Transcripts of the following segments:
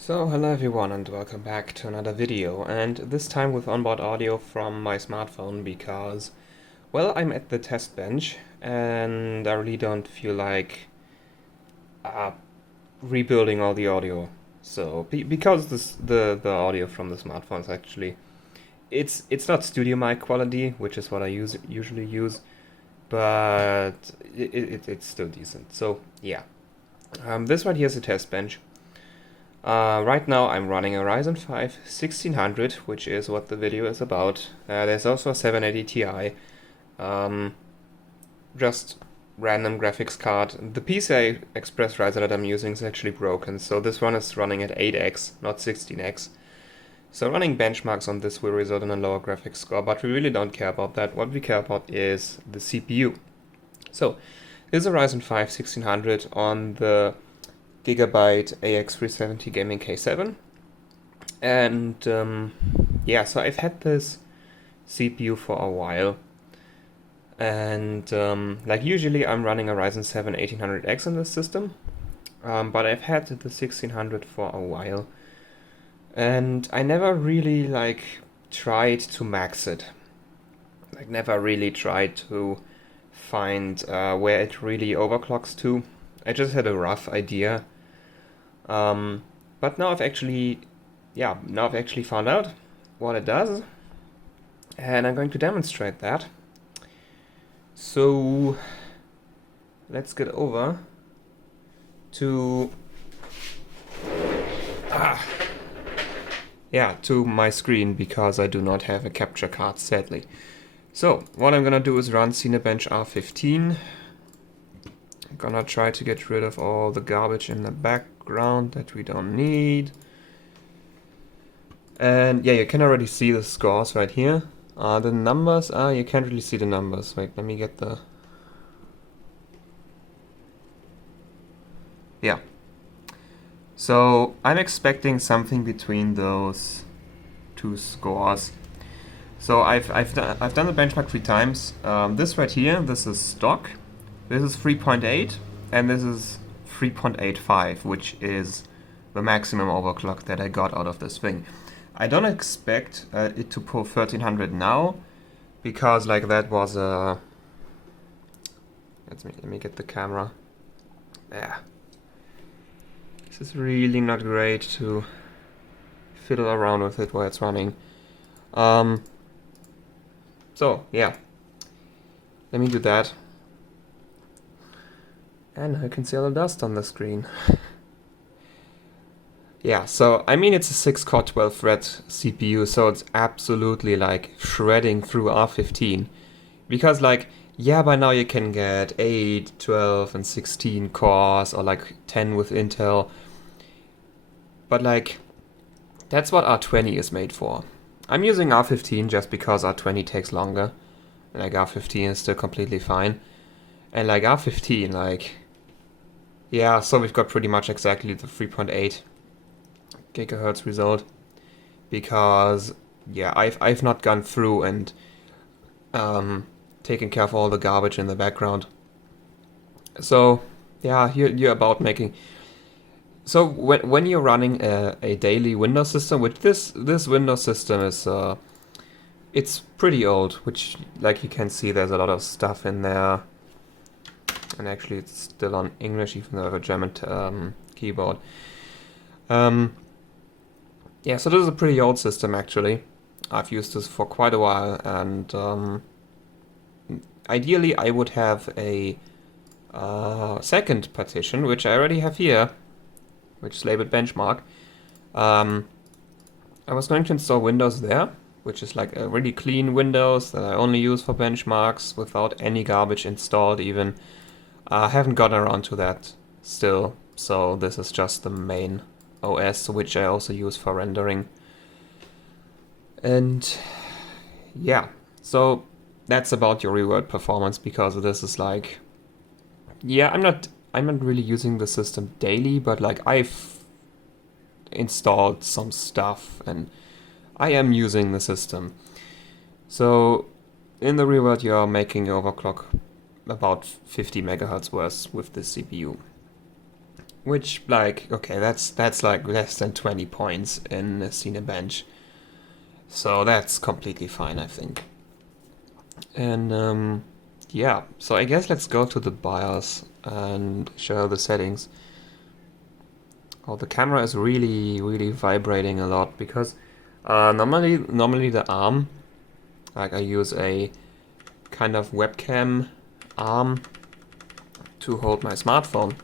So hello everyone and welcome back to another video, and this time with onboard audio from my smartphone because, well, I'm at the test bench and I really don't feel like uh, rebuilding all the audio. So because the audio from the smartphone is actually it's not studio mic quality, which is what I usually use, but it's still decent. So yeah, this right here is a test bench. Right now I'm running a Ryzen 5 1600, which is what the video is about. There's also a 780 Ti, just random graphics card. The PCI Express riser that I'm using is actually broken, so this one is running at 8x, not 16x. So running benchmarks on this will result in a lower graphics score, but we really don't care about that. What we care about is the CPU. So this is a Ryzen 5 1600 on the Gigabyte AX370 Gaming K7, and yeah, so I've had this CPU for a while, and like usually I'm running a Ryzen 7 1800X in this system, but I've had the 1600 for a while, and I never really tried to max it, never really tried to find where it really overclocks to. I just had a rough idea, but now I've actually found out what it does, and I'm going to demonstrate that. So let's get over to to my screen, because I do not have a capture card, sadly. So what I'm gonna do is run Cinebench R15. I'm gonna try to get rid of all the garbage in the background that we don't need. And yeah, you can already see the scores right here. The numbers, you can't really see the numbers. Wait, let me get the... Yeah. So I'm expecting something between those two scores. So I've done the benchmark 3 times. This right here, this is stock. This is 3.8 and this is 3.85, which is the maximum overclock that I got out of this thing. I don't expect it to pull 1300 now, because that was a... Let me get the camera. Yeah. This is really not great to fiddle around with it while it's running. So yeah, let me do that. And I can see all the dust on the screen. Yeah, so I mean, it's a 6-core 12-thread CPU, so it's absolutely shredding through R15. Because yeah, by now you can get 8, 12 and 16 cores, or 10 with Intel. But that's what R20 is made for. I'm using R15 just because R20 takes longer. R15 is still completely fine. And R15, yeah, so we've got pretty much exactly the 3.8 gigahertz result, because yeah, I've not gone through and taken care of all the garbage in the background. So yeah, you're about making... So when you're running a daily Windows system, which this Windows system is, it's pretty old, which you can see there's a lot of stuff in there. And actually it's still on English, even though I have a German keyboard. Yeah, so this is a pretty old system actually. I've used this for quite a while, and ideally I would have a second partition, which I already have here, which is labeled benchmark. I was going to install Windows there, which is a really clean Windows that I only use for benchmarks without any garbage installed even. I haven't gotten around to that still, so this is just the main OS, which I also use for rendering. And yeah, so that's about your real-world performance, because this is yeah, I'm not really using the system daily, but I've installed some stuff and I am using the system. So in the real world, you're making overclock about 50 megahertz worse with this CPU. which like, okay, that's like less than 20 points in a Cinebench. So that's completely fine, I think. And yeah, so I guess let's go to the BIOS and show the settings. Oh, the camera is really vibrating a lot because normally the arm, like I use a kind of webcam arm to hold my smartphone,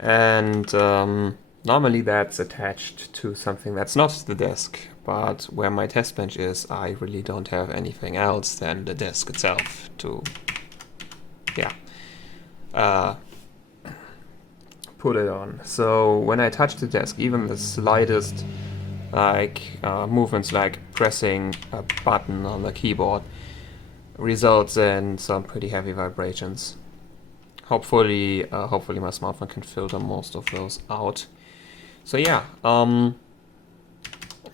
and normally that's attached to something that's not the desk, but where my test bench is, I really don't have anything else than the desk itself to, yeah, put it on. So when I touch the desk, even the slightest movements like pressing a button on the keyboard results in some pretty heavy vibrations. Hopefully my smartphone can filter most of those out. So yeah,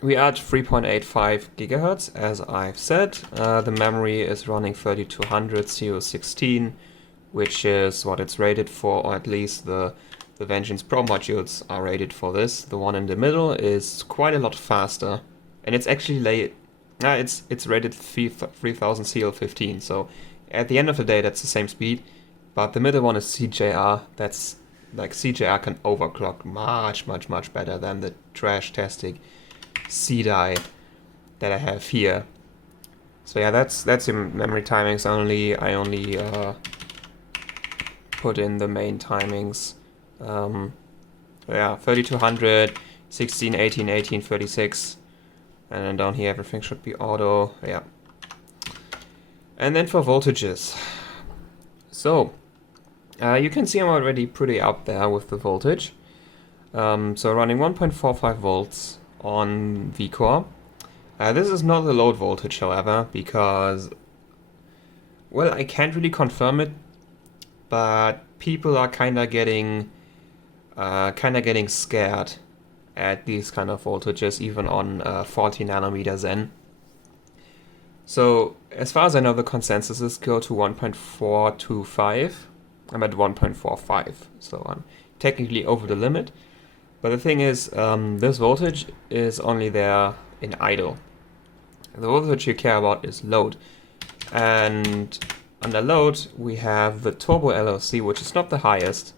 we are at 3.85 gigahertz, as I've said. The memory is running 3200 CO16, which is what it's rated for, or at least the Vengeance Pro modules are rated for this. The one in the middle is quite a lot faster, and it's actually it's rated 3000 CL15, so at the end of the day that's the same speed, but the middle one is CJR. That's like CJR can overclock much better than the trash-tastic C-die that I have here. So yeah, that's your memory timings only. I only put in the main timings. Yeah, 3200, 16, 18, 18, 36, and then down here everything should be auto. Yeah. And then for voltages, so you can see I'm already pretty up there with the voltage. So running 1.45 volts on Vcore. This is not the load voltage, however, because, well, I can't really confirm it, but people are kind of getting scared at these kind of voltages, even on 40 nanometer Zen. So as far as I know, the consensus is go to 1.425. I'm at 1.45, so I'm technically over the limit. But the thing is, this voltage is only there in idle. The voltage you care about is load. And under load, we have the Turbo LLC, which is not the highest.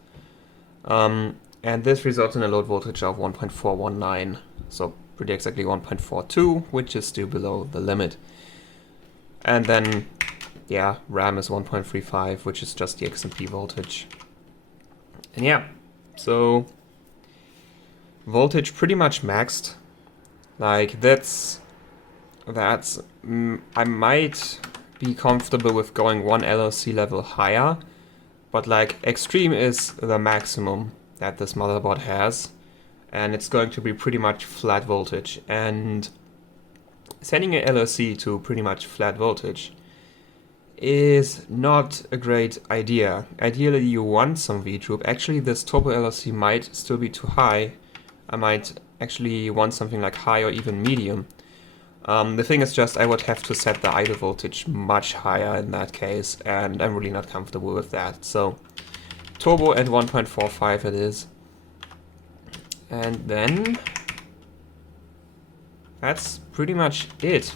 And this results in a load voltage of 1.419, so pretty exactly 1.42, which is still below the limit. And then, yeah, RAM is 1.35, which is just the XMP voltage. And yeah, so voltage pretty much maxed. Like I might be comfortable with going one LLC level higher, but like extreme is the maximum that this motherboard has, and it's going to be pretty much flat voltage. And setting an LLC to pretty much flat voltage is not a great idea. Ideally you want some V-droop. Actually this Turbo LLC might still be too high. I might actually want something like high or even medium. The thing is just I would have to set the idle voltage much higher in that case, and I'm really not comfortable with that. So Turbo at 1.45 it is. And then that's pretty much it.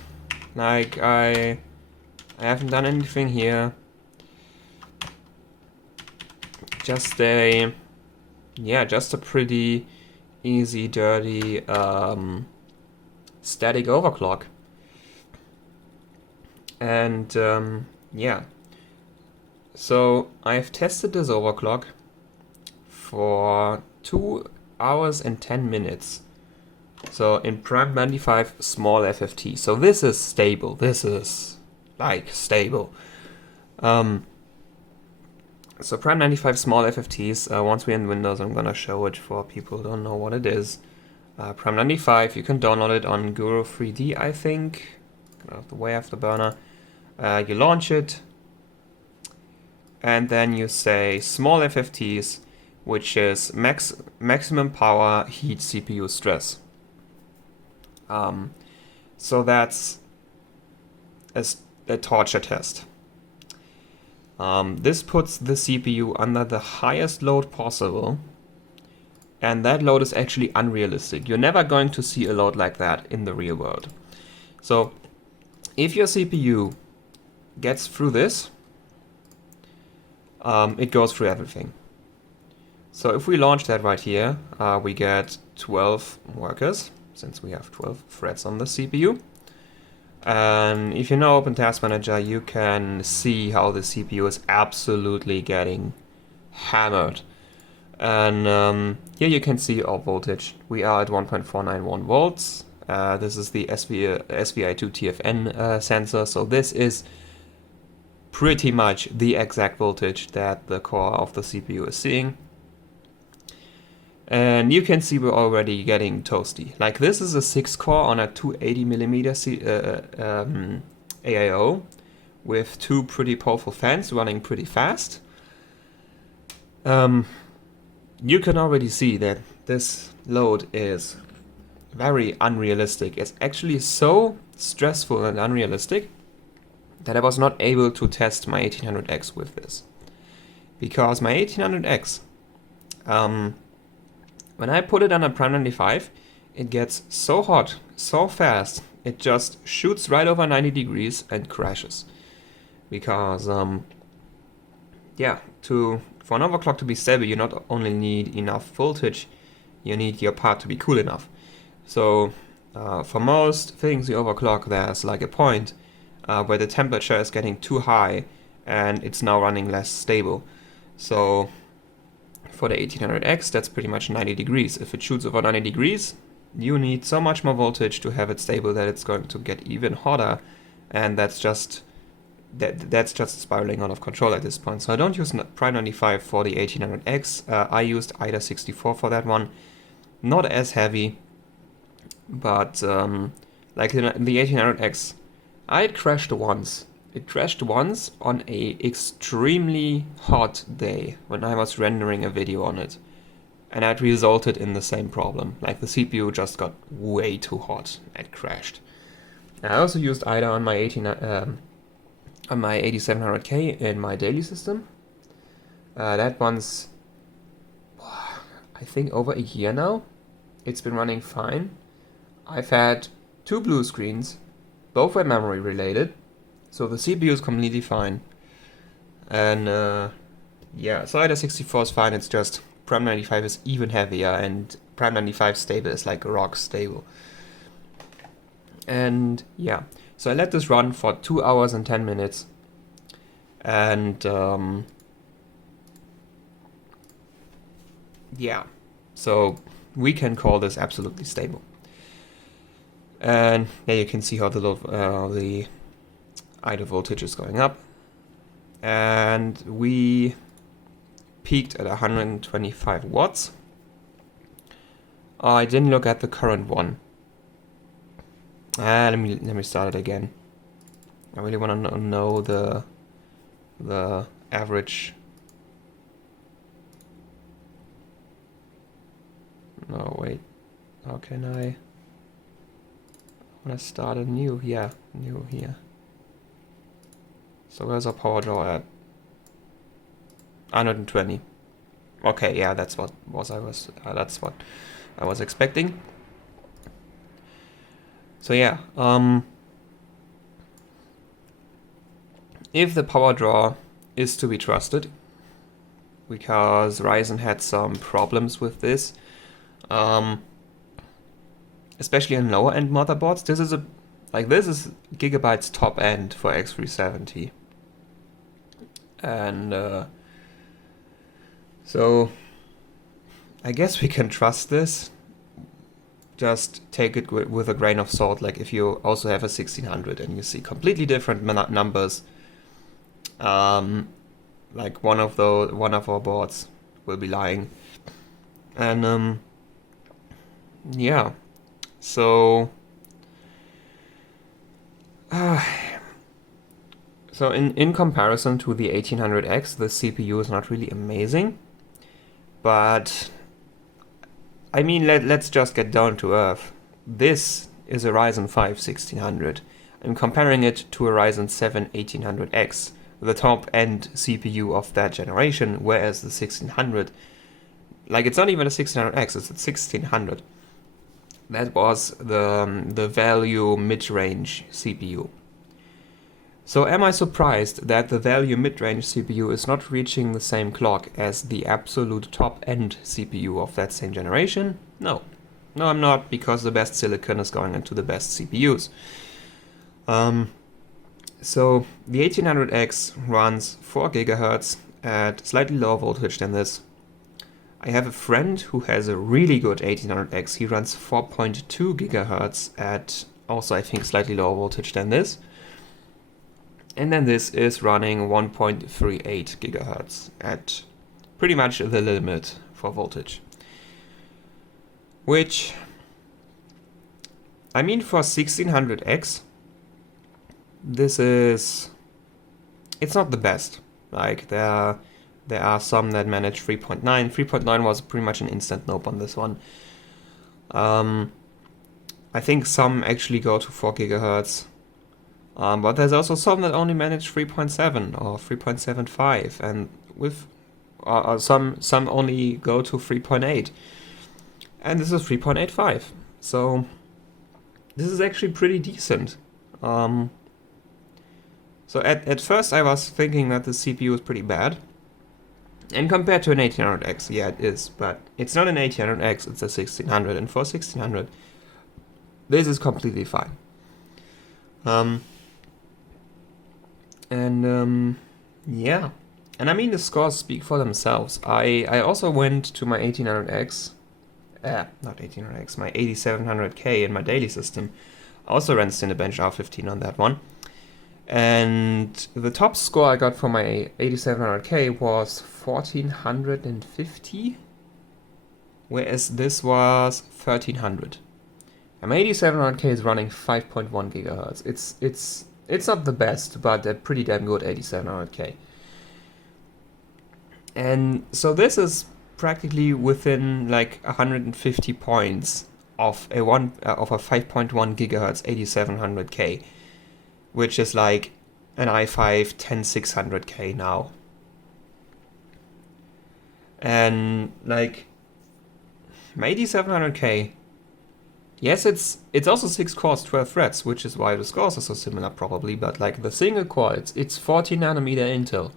Like I haven't done anything here. Just a pretty easy, dirty static overclock. And yeah, so I've tested this overclock for 2 hours and 10 minutes. So in Prime 95 small FFT. So this is stable. This is like stable. So Prime 95 small FFTs, once we're in Windows, I'm gonna show it for people who don't know what it is. Prime 95, you can download it on Guru 3D, I think, the way afterburner. You launch it, and then you say small FFTs, which is maximum power heat CPU stress. So that's a torture test. This puts the CPU under the highest load possible, and that load is actually unrealistic. You're never going to see a load like that in the real world. So if your CPU gets through this, it goes through everything. So if we launch that right here, we get 12 workers, since we have 12 threads on the CPU. And if you know Open Task Manager, you can see how the CPU is absolutely getting hammered. And here you can see our voltage. We are at 1.491 volts. This is the SVI2 TFN sensor, so this is pretty much the exact voltage that the core of the CPU is seeing. And you can see we're already getting toasty. Like, this is a 6-core on a 280mm AIO with 2 pretty powerful fans running pretty fast. You can already see that this load is very unrealistic. It's actually so stressful and unrealistic that I was not able to test my 1800X with this. Because my 1800X, when I put it on a Prime 95, it gets so hot, so fast, it just shoots right over 90 degrees and crashes. Because, yeah, for an overclock to be stable, you not only need enough voltage, you need your part to be cool enough. So, for most things you overclock, there's like a point where the temperature is getting too high and it's now running less stable. So, for the 1800X, that's pretty much 90 degrees. If it shoots over 90 degrees, you need so much more voltage to have it stable that it's going to get even hotter, and that's just spiraling out of control at this point. So I don't use Prime 95 for the 1800X. I used IDA 64 for that one. Not as heavy, but like in the 1800X, I crashed once. It crashed once on a extremely hot day when I was rendering a video on it. And that resulted in the same problem. Like, the CPU just got way too hot and crashed. I also used IDA on my 8700K in my daily system. That one's, I think, over a year now. It's been running fine. I've had 2 blue screens, both were memory related. So the CPU is completely fine. And yeah, so IDA 64 is fine, it's just Prime 95 is even heavier, and Prime 95 stable is like rock stable. And yeah, so I let this run for 2 hours and 10 minutes. And yeah, so we can call this absolutely stable. And there you can see how the idle voltage is going up, and we peaked at 125 watts. I didn't look at the current one. Let me start it again. I really want to know the average. No, wait. How can I want to start a new? Yeah, new here. So where's our power draw at? 120. Okay, yeah, that's what I was expecting. So yeah, if the power draw is to be trusted, because Ryzen had some problems with this, especially in lower end motherboards. This is Gigabyte's top end for X370. And so I guess we can trust this. Just take it with a grain of salt. Like, if you also have a 1600 and you see completely different numbers, like one of our boards will be lying. And yeah, so so in comparison to the 1800X, the CPU is not really amazing, but I mean, let's just get down to earth. This is a Ryzen 5 1600. I'm comparing it to a Ryzen 7 1800X, the top end CPU of that generation, whereas the 1600 Like, it's not even a 1600X, it's a 1600. That was the value mid-range CPU. So am I surprised that the value mid-range CPU is not reaching the same clock as the absolute top-end CPU of that same generation? No. No, I'm not, because the best silicon is going into the best CPUs. So the 1800X runs 4 GHz at slightly lower voltage than this. I have a friend who has a really good 1800X. He runs 4.2 GHz at also, I think, slightly lower voltage than this. And then this is running 1.38 GHz at pretty much the limit for voltage. Which, I mean, for 1600X, this is, it's not the best. Like, there are some that manage 3.9. 3.9 was pretty much an instant nope on this one. I think some actually go to 4 GHz. But there's also some that only manage 3.7 or 3.75, and with some only go to 3.8, and this is 3.85. So this is actually pretty decent. So at first I was thinking that the CPU is pretty bad, and compared to an 1800X, yeah, it is, but it's not an 1800X, it's a 1600, and for 1600, this is completely fine. Yeah, and I mean, the scores speak for themselves. I also went to my 1800X, not 1800X, my 8700K in my daily system. I also ran Cinebench R15 on that one. And the top score I got for my 8700K was 1450, whereas this was 1300. And my 8700K is running 5.1 GHz. It's not the best, but a pretty damn good 8700K. And so this is practically within like 150 points of a 5.1 GHz 8700K, which is like an i5 10600K now. And like my 8700K, yes, it's also 6 cores, 12 threads, which is why the scores are so similar probably, but like the single core, it's 40 nanometer Intel.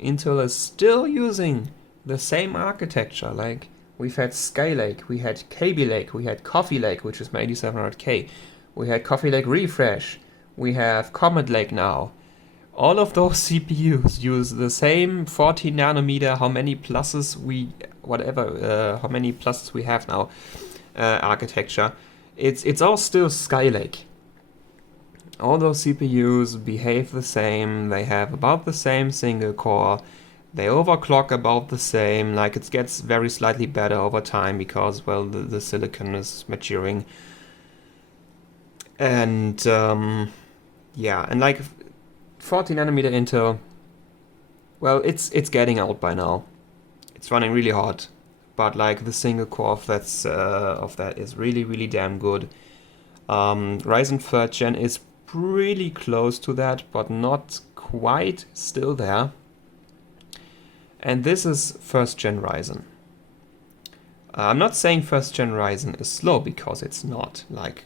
Intel is still using the same architecture. Like, we've had Skylake, we had Kaby Lake, we had Coffee Lake, which is my 8700K, we had Coffee Lake Refresh, we have Comet Lake now. All of those CPUs use the same 40 nanometer, how many pluses we have now, architecture. It's all still Skylake. All those CPUs behave the same, they have about the same single core, they overclock about the same, like it gets very slightly better over time because, well, the silicon is maturing. And, yeah, and like 40 nanometer Intel, well, it's getting out by now. It's running really hot. But like the single core of that is really, really damn good. Ryzen 3rd gen is pretty close to that, but not quite still there. And this is 1st gen Ryzen. I'm not saying 1st gen Ryzen is slow, because it's not. Like,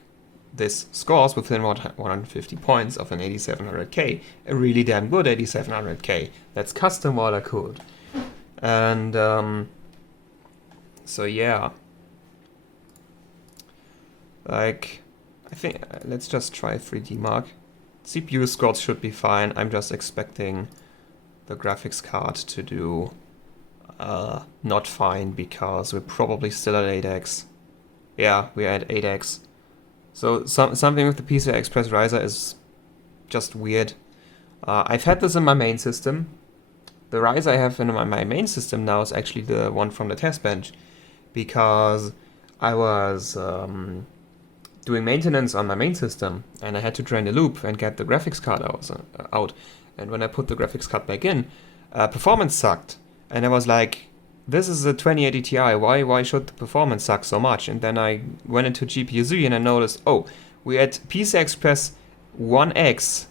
this scores within 150 points of an 8700K, a really damn good 8700K. That's custom water cooled. And so yeah, like, I think, let's just try 3D Mark. CPU scores should be fine. I'm just expecting the graphics card to do not fine, because we're probably still at 8x. Yeah, we're at 8x. So something with the PCI Express riser is just weird. I've had this in my main system. The riser I have in my main system now is actually the one from the test bench, because I was doing maintenance on my main system, and I had to drain the loop and get the graphics card out. And when I put the graphics card back in, performance sucked. And I was like, this is a 2080 Ti, why should the performance suck so much? And then I went into GPU-Z and I noticed, oh, we're at PCI Express 1x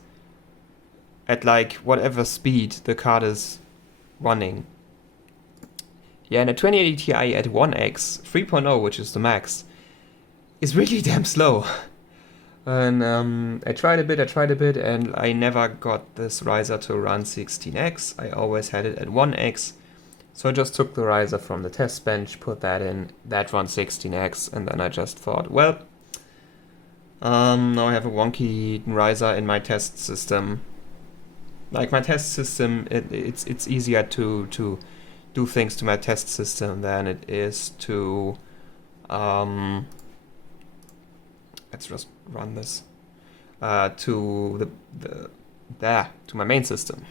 at like whatever speed the card is running. Yeah, and a 2080 Ti at 1x 3.0, which is the max, is really damn slow. And I tried a bit, and I never got this riser to run 16x. I always had it at 1x. So I just took the riser from the test bench, put that in, that runs 16x, and then I just thought, well, now I have a wonky riser in my test system. Like my test system, it's easier to do things to my test system than it is to let's just run this to to my main system.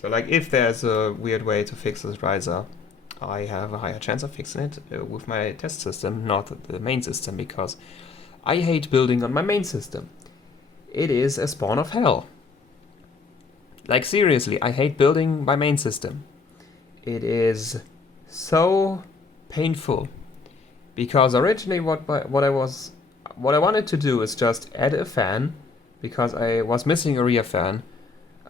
So like if there's a weird way to fix this riser, I have a higher chance of fixing it with my test system, not the main system, because I hate building on my main system. It is a spawn of hell. Like seriously, I hate building my main system. It is so painful, because originally what I wanted to do is just add a fan, because I was missing a rear fan,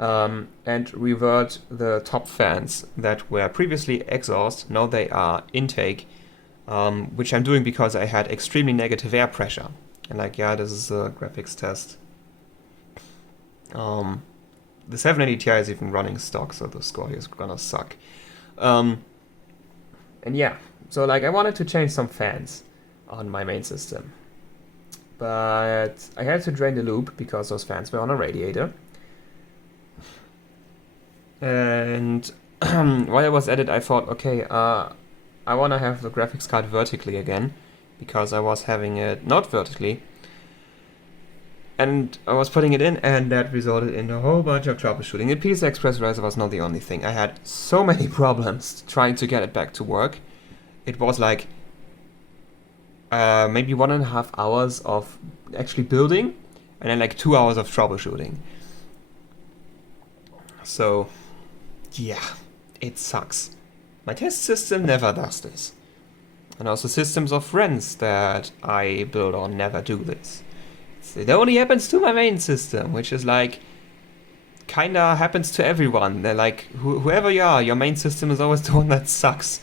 and revert the top fans that were previously exhaust. Now they are intake, which I'm doing because I had extremely negative air pressure. And like, yeah, this is a graphics test. The 780 Ti is even running stock, so the score is gonna suck. And yeah, so like I wanted to change some fans on my main system, but I had to drain the loop because those fans were on a radiator. And while I was at it, I thought, okay, I want to have the graphics card vertically again, because I was having it not vertically. And I was putting it in, and that resulted in a whole bunch of troubleshooting. The PCI Express riser was not the only thing. I had so many problems trying to get it back to work. It was like maybe 1.5 hours of actually building, and then like 2 hours of troubleshooting. So yeah, it sucks. My test system never does this. And also systems of friends that I build on never do this. It only happens to my main system, which is like, kinda happens to everyone. They're like, whoever you are, your main system is always the one that sucks.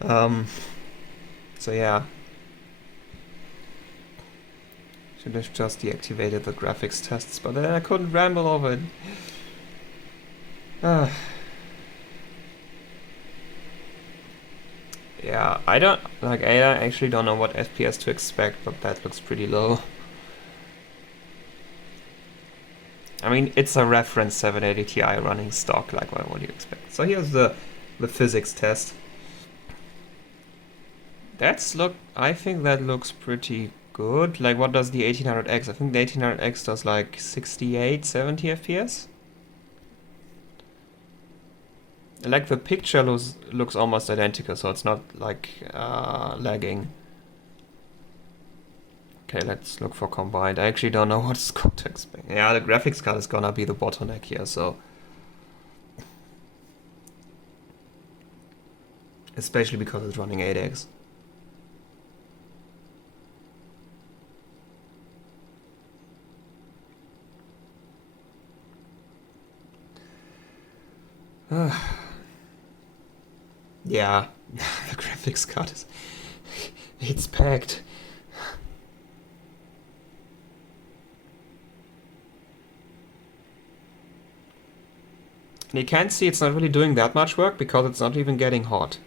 So yeah. Should have just deactivated the graphics tests, but then I couldn't ramble over it. Yeah, I actually don't know what FPS to expect, but that looks pretty low. I mean, it's a reference 780 Ti running stock, like what do you expect? So here's the physics test. I think that looks pretty good. Like, what does the 1800X? I think the 1800X does like 68, 70 FPS. Like the picture looks almost identical, so it's not like lagging. Okay, let's look for combined. I actually don't know what it's going to expect. Yeah, the graphics card is gonna be the bottleneck here, so. Especially because it's running 8x. Yeah, the graphics card is... it's packed. And you can see it's not really doing that much work because it's not even getting hot.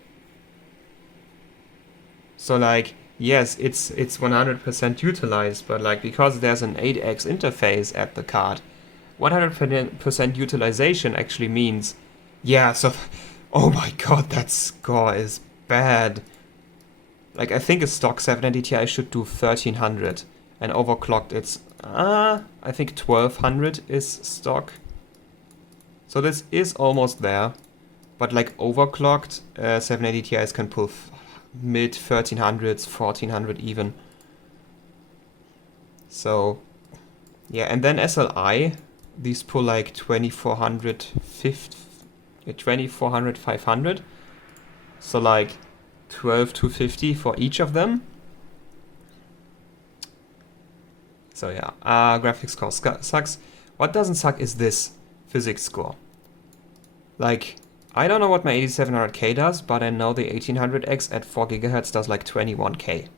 So like, yes, it's 100% utilized, but like because there's an 8x interface at the card, 100% utilization actually means, yeah, so, oh my god, that score is bad. Like, I think a stock 790 Ti should do 1300, and overclocked it's, I think 1200 is stock. So this is almost there, but like overclocked 780 Ti's can pull mid 1300s, 1400 even. So yeah, and then SLI, these pull like 2400, 500. So like 12 to 50 for each of them. So yeah, graphics score sucks. What doesn't suck is this physics score. Like, I don't know what my 8700K does, but I know the 1800X at 4 GHz does like 21K.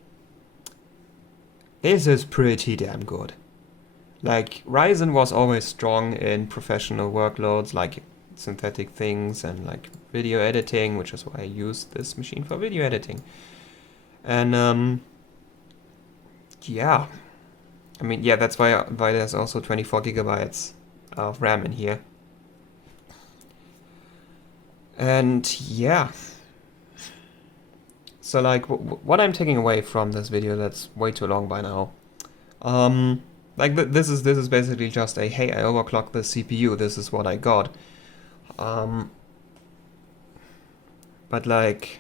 This is pretty damn good. Like, Ryzen was always strong in professional workloads, like synthetic things and like video editing, which is why I use this machine for video editing. And yeah, I mean, yeah, that's why there's also 24 gigabytes of RAM in here. And yeah, so like what I'm taking away from this video, that's way too long by now. Like this is basically just a, hey, I overclocked the CPU, this is what I got. But like,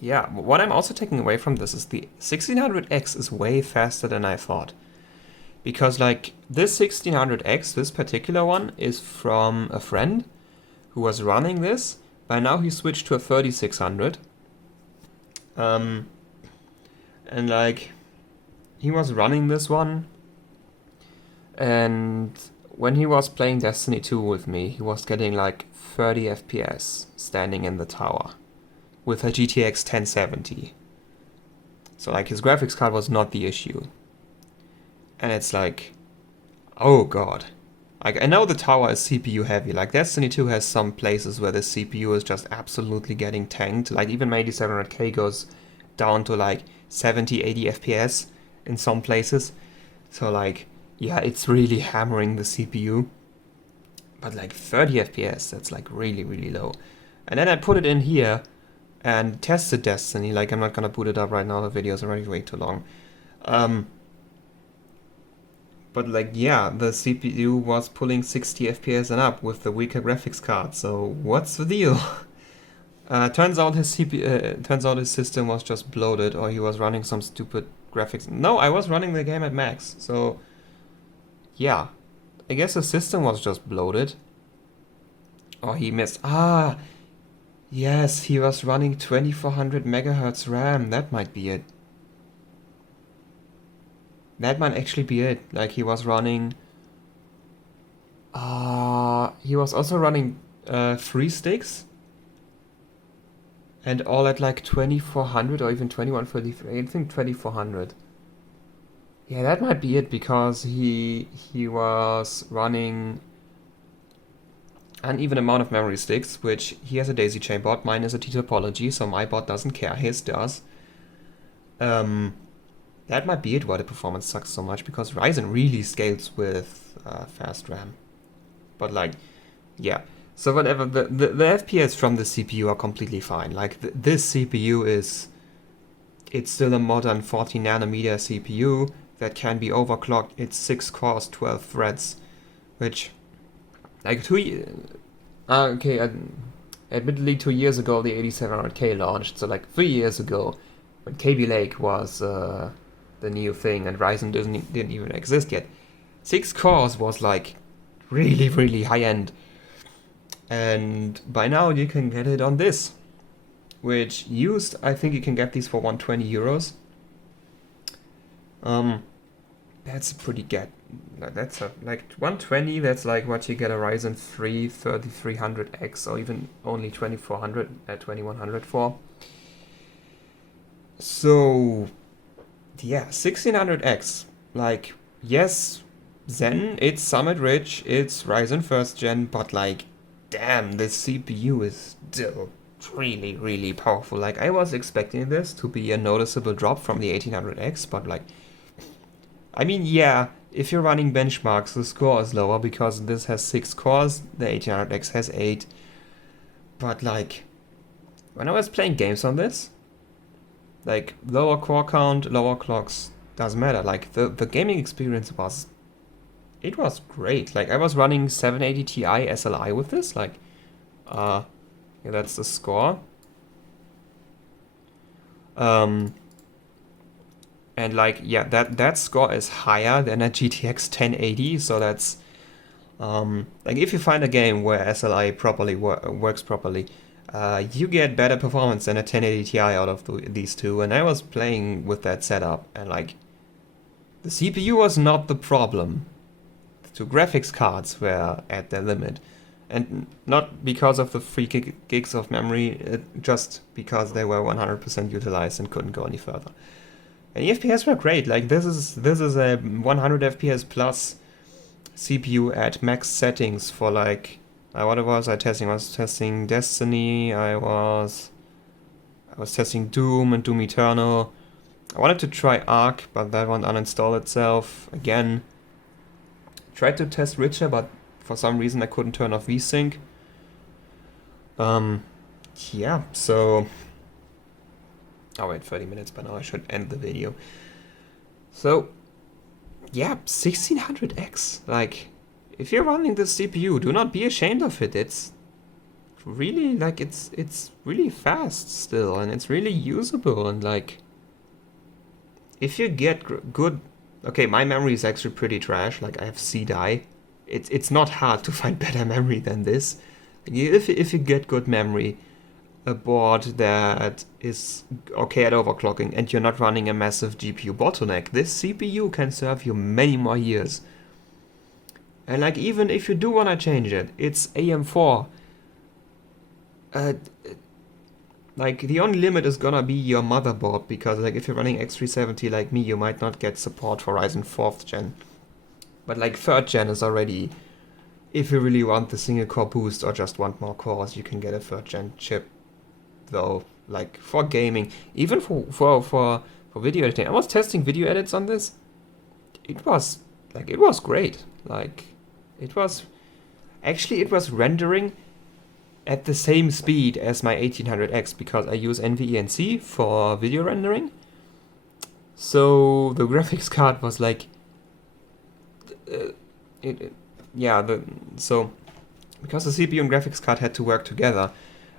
yeah, what I'm also taking away from this is the 1600X is way faster than I thought. Because like this 1600X, this particular one, is from a friend who was running this. By now he switched to a 3600. And like, he was running this one, and when he was playing Destiny 2 with me, he was getting like 30 FPS standing in the tower with a GTX 1070. So like his graphics card was not the issue. And it's like, oh god. Like, I know the tower is CPU heavy. Like Destiny 2 has some places where the CPU is just absolutely getting tanked. Like even my 8700K goes down to like 70, 80 FPS in some places. So like, yeah, it's really hammering the CPU. But like 30 FPS, that's like really, really low. And then I put it in here and tested Destiny. Like, I'm not gonna put it up right now, the video is already way too long. But like, yeah, the CPU was pulling 60 FPS and up with the weaker graphics card. So what's the deal? Turns out his system was just bloated, or he was running some stupid graphics. No, I was running the game at max. So yeah, I guess the system was just bloated. Or he missed. Ah, yes, he was running 2400 megahertz RAM. That might be it. That might actually be it. Like, he was running... he was also running 3 sticks. And all at like 2400 or even 2133. I think 2400. Yeah, that might be it, because he was running an even amount of memory sticks, which he has a daisy chain bot. Mine is a T-topology, so my bot doesn't care. His does. That might be it why the performance sucks so much, because Ryzen really scales with fast RAM. But like, yeah. So whatever, the FPS from the CPU are completely fine. Like this CPU it's still a modern 40 nanometer CPU that can be overclocked. It's 6 cores, 12 threads, which like admittedly 2 years ago the 8700K launched. So like 3 years ago, when KB Lake was the new thing and Ryzen didn't even exist yet, 6 cores was like really, really high end. And by now you can get it on this, which used, I think you can get these for 120 euros. That's a pretty that's like 120, that's like what you get a Ryzen 3 3300X or even only 2400 at 2100 for. So yeah, 1600X, like, yes, Zen, it's Summit Ridge, it's Ryzen 1st gen, but like, damn, this CPU is still really, really powerful. Like, I was expecting this to be a noticeable drop from the 1800X, but like, I mean, yeah, if you're running benchmarks, the score is lower because this has 6 cores, the 1800X has 8. But like, when I was playing games on this, like, lower core count, lower clocks, doesn't matter. Like, the gaming experience was great. Like, I was running 780 Ti SLI with this. Like, yeah, that's the score. And like, yeah, that score is higher than a GTX 1080. So that's like, if you find a game where SLI properly works properly, you get better performance than a 1080 Ti out of these two. And I was playing with that setup, and like, the CPU was not the problem. The two graphics cards were at their limit. and not because of the 3 gigs of memory, just because they were 100% utilized and couldn't go any further. And the FPS were great. Like this is a 100 FPS plus CPU at max settings for like what was I testing? I was testing Destiny. I was testing Doom and Doom Eternal. I wanted to try Ark, but that won't uninstall itself again. Tried to test Witcher, but for some reason I couldn't turn off VSync. Yeah, so... Oh wait, 30 minutes by now, I should end the video. So, yeah, 1600X. Like, if you're running this CPU, do not be ashamed of it. It's really, like, it's really fast still, and it's really usable, and like... If you get good... Okay, my memory is actually pretty trash, like I have C-die. It's not hard to find better memory than this. If you get good memory, a board that is okay at overclocking, and you're not running a massive GPU bottleneck, this CPU can serve you many more years. And like even if you do want to change it, it's AM4. Like the only limit is gonna be your motherboard, because like if you're running X370 like me, you might not get support for Ryzen 4th gen. But like 3rd gen is already, if you really want the single core boost or just want more cores, you can get a 3rd gen chip. Though, like for gaming, even for video editing, I was testing video edits on this. It was great. Like it was rendering at the same speed as my 1800X, because I use NVENC for video rendering. So the graphics card was like, so because the CPU and graphics card had to work together,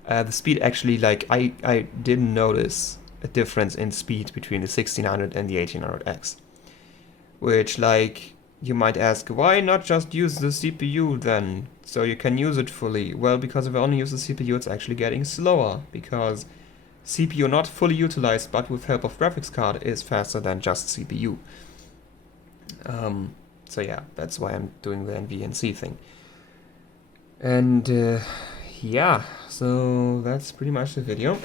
the speed actually, like I didn't notice a difference in speed between the 1600 and the 1800X. Which, like, you might ask, why not just use the CPU then, so you can use it fully? Well, because if I only use the CPU, it's actually getting slower, because CPU not fully utilized, but with help of graphics card, is faster than just CPU. So yeah, that's why I'm doing the NVENC thing. And yeah, so that's pretty much the video.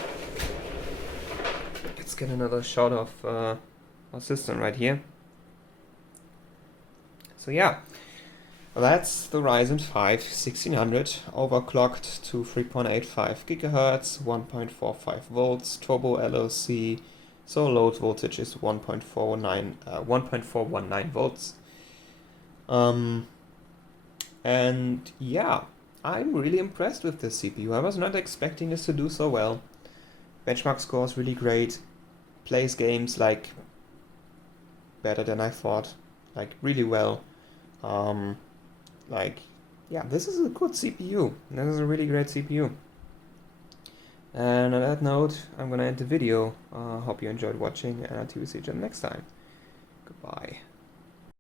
Let's get another shot of our system right here. So yeah, that's the Ryzen 5 1600 overclocked to 3.85 gigahertz, 1.45 volts, Turbo LLC, so load voltage is 1.419 volts. And yeah, I'm really impressed with this CPU. I was not expecting this to do so well. Benchmark score is really great, plays games like better than I thought, like really well. Like, yeah, this is a good CPU. This is a really great CPU. And on that note, I'm gonna end the video. Hope you enjoyed watching, and I'll see you next time. Goodbye.